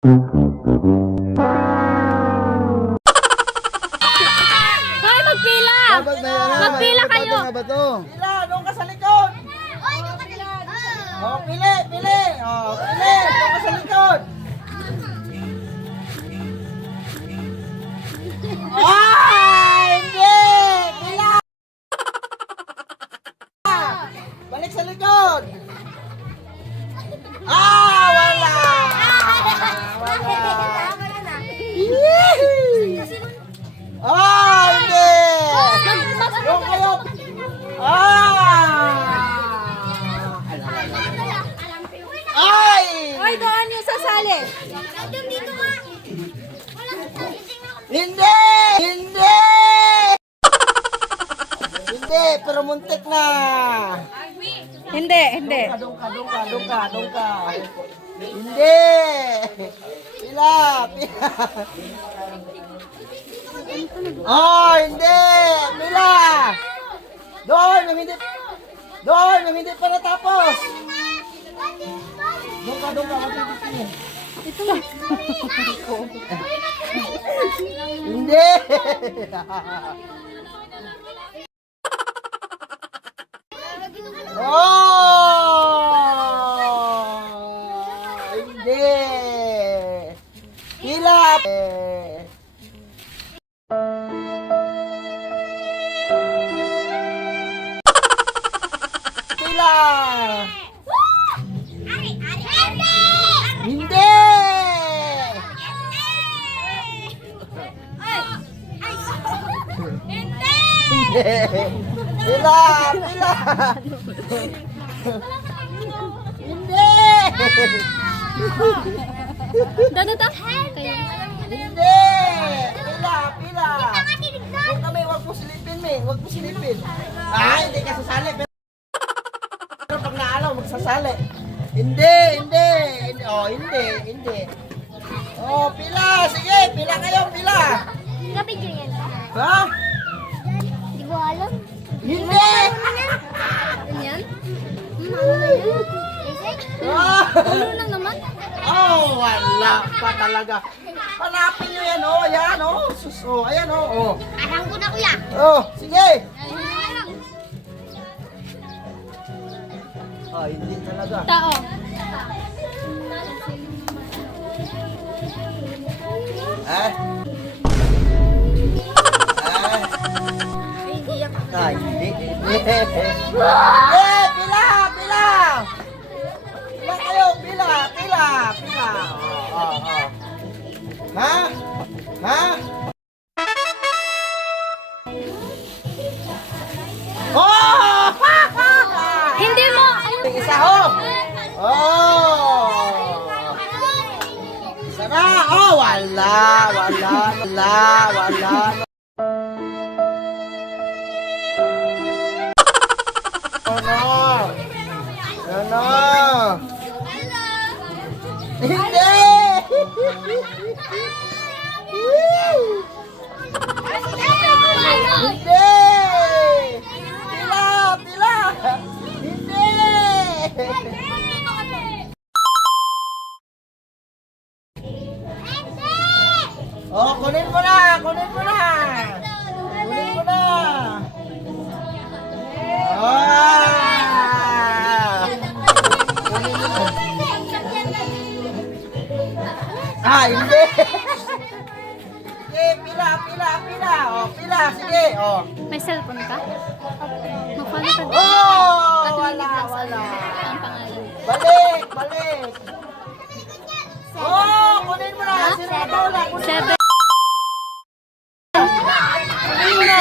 Hoy, magpila! Magpila kayo! Pila, doon ka sa likod. Oh, pili, pili. Oh, pili, doon ka sa likod. Hindi! Pila! Balik sa likod. Wala! Hindi! Doon kayo. Ay! Hoy, doon yung sasali! Hindi! Hindi! Hindi, pero muntik na. Hindi, hindi. Doon ka. Hindi! Pila, pila. Hindi! Pila! Doon, nang hindi pa natapos. Doon ka, magpipili. Ito lang. Hindi! Hindi! Pila! Pila! Hindi! Pila! Pila! Hindi! Dado ta? Kayo. Hindi! Pila! Pila! Huwag kami, huwag mo silipin, huwag mo silipin. Hindi ka sasali. Pero pag naalaw, magsasali. Hindi! Hindi! Pila! Sige, pila kayo, pila! Kapigyan yan ba? Ha? Hindi ko alam. Hindi! Ano yan? Ano na yun? Ano lang naman? Wala pa talaga. Hanapin nyo yan, yan, sus, ayan, Alam ko na kuya. Sige. Hindi talaga. Tao. Hindi. Pila! Pila kayo, pila. Ha? Hindi mo! Isa Isa na! Wala. Ano? Hindi! Hindi! Pila! Hindi! Kunin mo na! Hindi! Sige, pila! Pila! Sige! May cellphone ka? Mag-follow ka. Wala! Ang pangalan. Balik! Kunin mo na! Seven. Kunin na!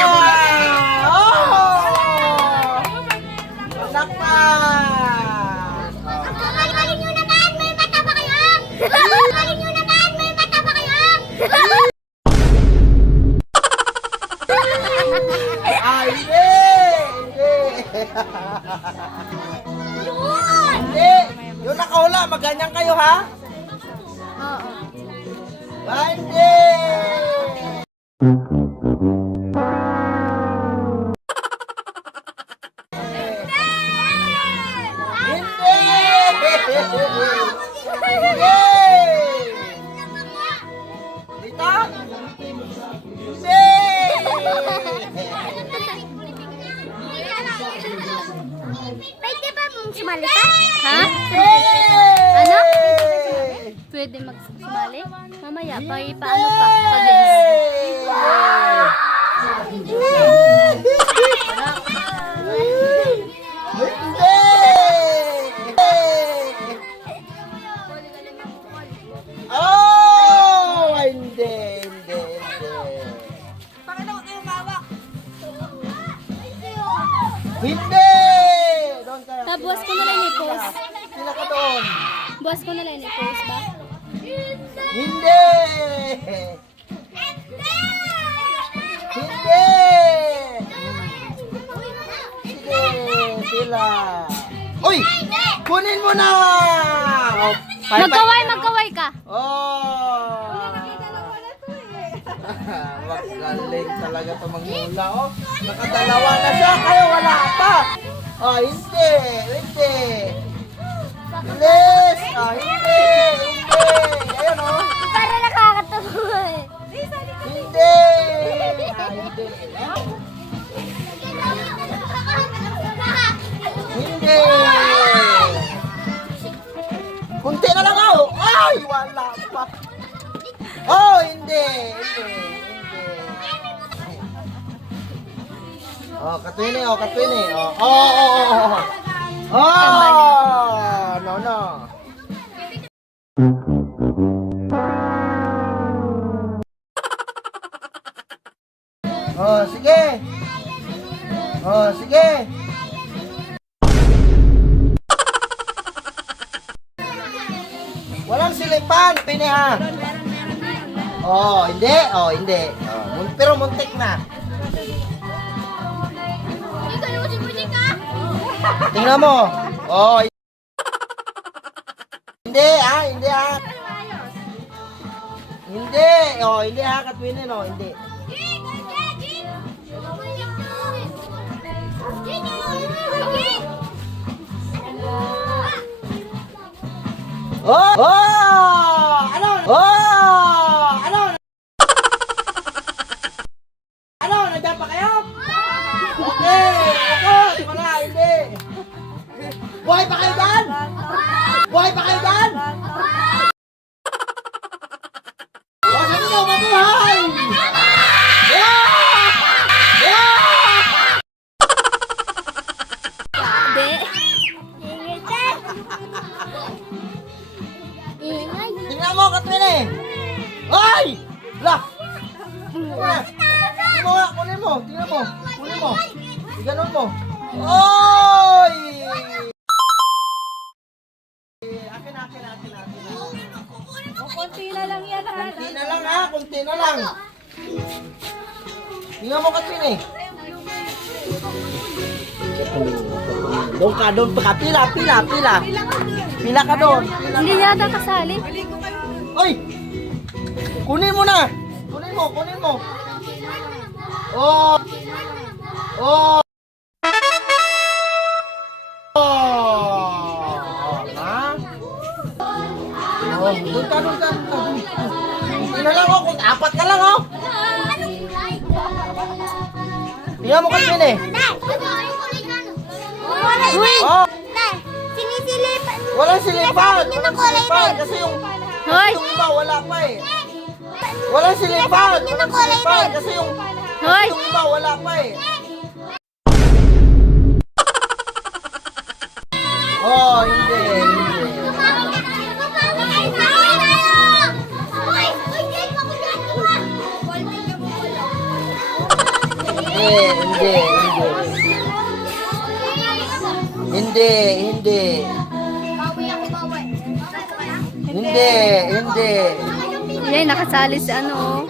Anak pa! Galing nyo naman! May mata ba kayo? Hindi! Hindi! Yung nakahula, maganyan kayo, ha? Oo. Hindi! Hindi! pwede magsumali? Mamaya, paano pa? Pag-games. Hindi! Oh! Hindi. Hindi! Doon ka. Buwas ko na lang i-post. Sila ka doon. Buwas ko na lang i-post ba? Hindi! Hindi! Sige, sila. Uy! Kunin mo na! Oh, Magkaway ka. Oh! Magaling talaga ito manghula, oh. Nakadalawa na siya, kayo wala pa. Oh, hindi. Bilis! Oh, hindi. Ayun, oh. Para nakakatawa eh. Hindi! Hindi. Hindi! Kunti na lang ako! Ay! Wala pa! Oh! Hindi! Oh, Katwini! Oh! Oh! No! Oh, sige! Walang silipan, Pini ha. Oh, hindi. Oh, pero muntik na. Ikaw yung musik-musik ka? Tingnan mo. Oh. Hindi ha, Katwini no, hindi. Oh! Ano? Nandiyan pa kayo? Okay! Wala, hindi. Buhay pa kayo dyan? O, sabi mo, mabuhay! Ingay. Tingnan mo, Katwini! Ay! Lah! Kunin mo. Iganon mo. Oy! Akin. Kunti na lang yan ha. Kunti na lang. Tingnan mo, Katwini. Doon ka. Pila. Pila ka doon. Hindi yata kasali. Oy! Kunin mo na. Kunin mo. Oh! Ha? Oh, doon ka. Hindi na lang ako. Kung apat ka lang, oh. Tingnan mo kasi yun eh. Oh, Sinisilipan. walang silipan. Kasi yung Hoy! iba wala pa eh. Walang silipan. Kasi yung Hoy! iba wala pa eh. Oh, hindi. Hindi. Yan, nakasali si ano oh.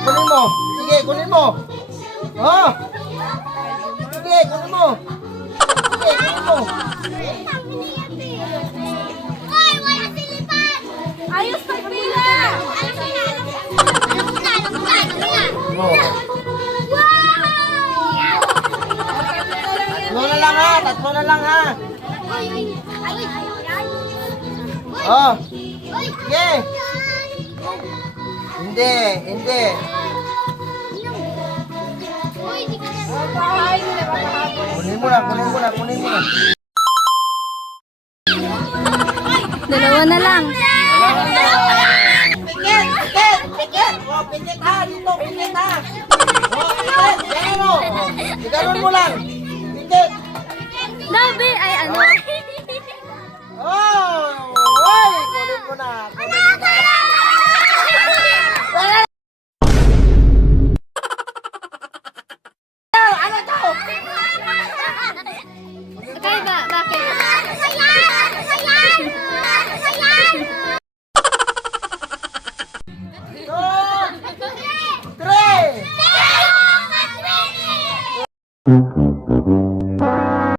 Kunin mo. Sige, kunin mo. Oh. Sige, kunin mo. Hoy, wala silipan! Ayos pagpila! Alam mo na. Oh. Tatlo na lang ha. Oh. Sige. Hindi, hindi. Uy, di ka na. Kunin mo na, kunin mo na, kunin mo na. Dalawa na lang. Pikit, pikit, pikit. Oh, pikit ha, dito, pikit ha. Oh, pikit, yan o. Iganon mo lang. Pikit. Dabi, ay ano. Oh, oy, kunin mo na, kunin mo na. Ano to? Okay ba? Bakit? Two, three.